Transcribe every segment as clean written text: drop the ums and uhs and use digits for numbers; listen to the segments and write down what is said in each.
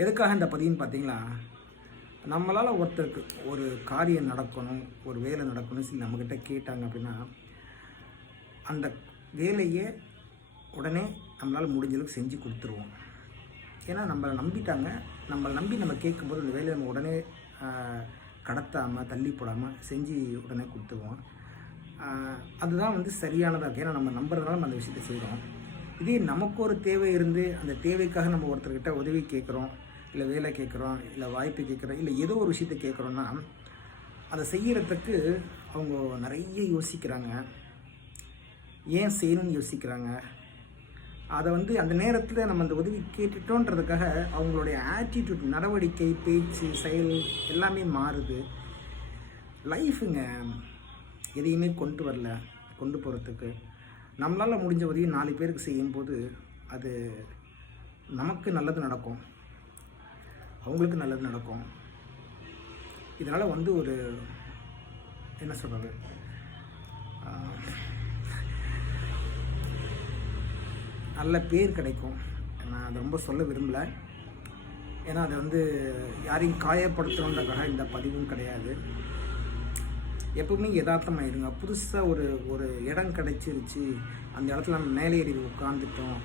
எதுக்காக இந்த பதிவுன்னு பார்த்தீங்களா, நம்மளால் ஒருத்தருக்கு ஒரு காரியம் நடக்கணும், ஒரு வேலை நடக்கணும்னு சொல்லி நம்மக்கிட்ட கேட்டாங்க அப்படின்னா, அந்த வேலையை உடனே நம்மளால் முடிஞ்ச அளவுக்கு செஞ்சு கொடுத்துருவோம். ஏன்னா நம்மளை நம்பிட்டாங்க. நம்மளை நம்பி நம்ம கேட்கும்போது அந்த வேலையை நம்ம உடனே கடத்தாமல் தள்ளி போடாமல் செஞ்சு உடனே கொடுத்துருவோம். அதுதான் வந்து சரியானதாக இருக்குது. ஏன்னா நம்ம நம்புறதுனால நம்ம அந்த விஷயத்தை செய்கிறோம். இதே நமக்கு ஒரு தேவை இருந்து அந்த தேவைக்காக நம்ம ஒருத்தர்கிட்ட உதவி கேட்குறோம், இல்லை வேலை கேட்குறோம், இல்லை வாய்ப்பு கேட்குறோம், இல்லை ஏதோ ஒரு விஷயத்தை கேட்குறோன்னா அதை செய்கிறதுக்கு அவங்க நிறைய யோசிக்கிறாங்க. ஏன் செய்யணும்னு யோசிக்கிறாங்க. அதை வந்து அந்த நேரத்தில் நம்ம அந்த உதவி கேட்டுட்டோன்றதுக்காக அவங்களுடைய ஆட்டிடியூட், நடவடிக்கை, பேச்சு, செயல் எல்லாமே மாறுது. லைஃபுங்க எதையுமே கொண்டு போகிறதுக்கு நம்மளால் முடிஞ்ச உதவி 4 பேருக்கு செய்யும்போது அது நமக்கு நல்லது நடக்கும், அவங்களுக்கு நல்லது நடக்கும். இதனால் வந்து ஒரு என்ன சொல்கிறது, நல்ல பேர் கிடைக்கும். நான் அதை ரொம்ப சொல்ல விரும்பலை. ஏன்னா அதை வந்து யாரையும் காயப்படுத்தணுன்றக்காக இந்த பதிவும் கிடையாது. எப்பவுமே யதார்த்தமாக இருங்க. புதுசாக ஒரு இடம் கிடைச்சிருச்சு, அந்த இடத்துல நம்ம மேலே ஏறி உட்காந்துட்டோம்,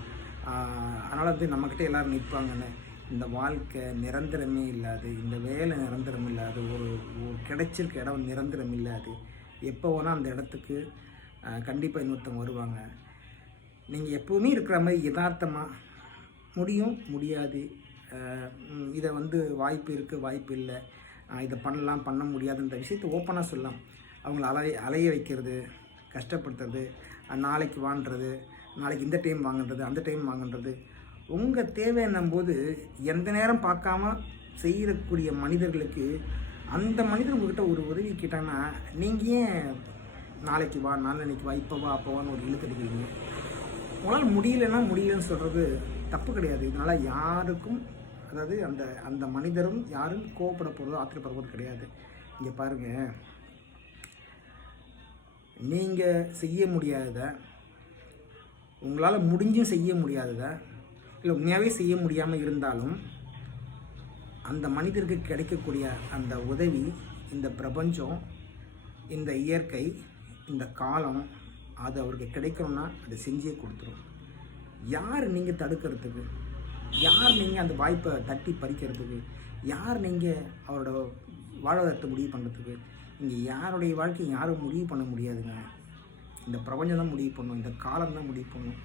அதனால் வந்து நம்மக்கிட்ட எல்லோரும் நிற்பாங்கன்னு. இந்த வாழ்க்கை நிரந்தரமே இல்லாது, இந்த வேலை நிரந்தரம் இல்லாது, ஒரு கிடைச்சிருக்க இடம் நிரந்தரம் இல்லாது. எப்போ வேணால் அந்த இடத்துக்கு கண்டிப்பாக இன்னொருத்தவங்க வருவாங்க. நீங்கள் எப்போவுமே இருக்கிற மாதிரி யதார்த்தமாக முடியும், முடியாது, இதை வந்து வாய்ப்பு இருக்குது, வாய்ப்பு இல்லை, இதை பண்ணலாம், பண்ண முடியாதுன்ற விஷயத்தை ஓப்பனாக சொல்லலாம். அவங்கள அலைய வைக்கிறது, கஷ்டப்படுத்துறது, நாளைக்கு வாங்குறது, நாளைக்கு இந்த டைம் வாங்குறது, அந்த டைம் வாங்குறது, உங்கள் தேவைன்னும் போது எந்த நேரம் பார்க்காம செய்யக்கூடிய மனிதர்களுக்கு அந்த மனிதர் உங்கள்கிட்ட ஒரு உதவி கேட்டாங்கன்னா நீங்கள் ஏன் நாளைக்கு வா, நாளைக்கு வா, இப்போ வா, அப்போ வான்னு ஒரு இழுத்தடிக்கிறீங்க? உங்களால் முடியலன்னு சொல்கிறது தப்பு கிடையாது. இதனால் யாருக்கும், அதாவது அந்த மனிதரும் யாரும் கோவப்பட போகிறதோ ஆத்திரப்பட கிடையாது. இங்கே பாருங்கள், நீங்கள் செய்ய முடியாததை, உங்களால் முடிஞ்சும் செய்ய முடியாததை, இல்லை உண்மையாகவே செய்ய முடியாமல் இருந்தாலும் அந்த மனிதருக்கு கிடைக்கக்கூடிய அந்த உதவி இந்த பிரபஞ்சம், இந்த இயற்கை, இந்த காலம், அது அவருக்கு கிடைக்கணும்னா அதை செஞ்சே கொடுத்துரும். யார் நீங்கள் தடுக்கிறதுக்கு? யார் நீங்கள் அந்த வாய்ப்பை தட்டி பறிக்கிறதுக்கு? யார் நீங்கள் அவரோட வாழ்வாதாரத்தை முடிவு பண்ணுறதுக்கு? இங்கே யாருடைய வாழ்க்கையை யாரும் முடிவு பண்ண முடியாதுங்க. இந்த பிரபஞ்சம் தான் முடிவு பண்ணும், இந்த காலம் தான் முடிவு பண்ணும்.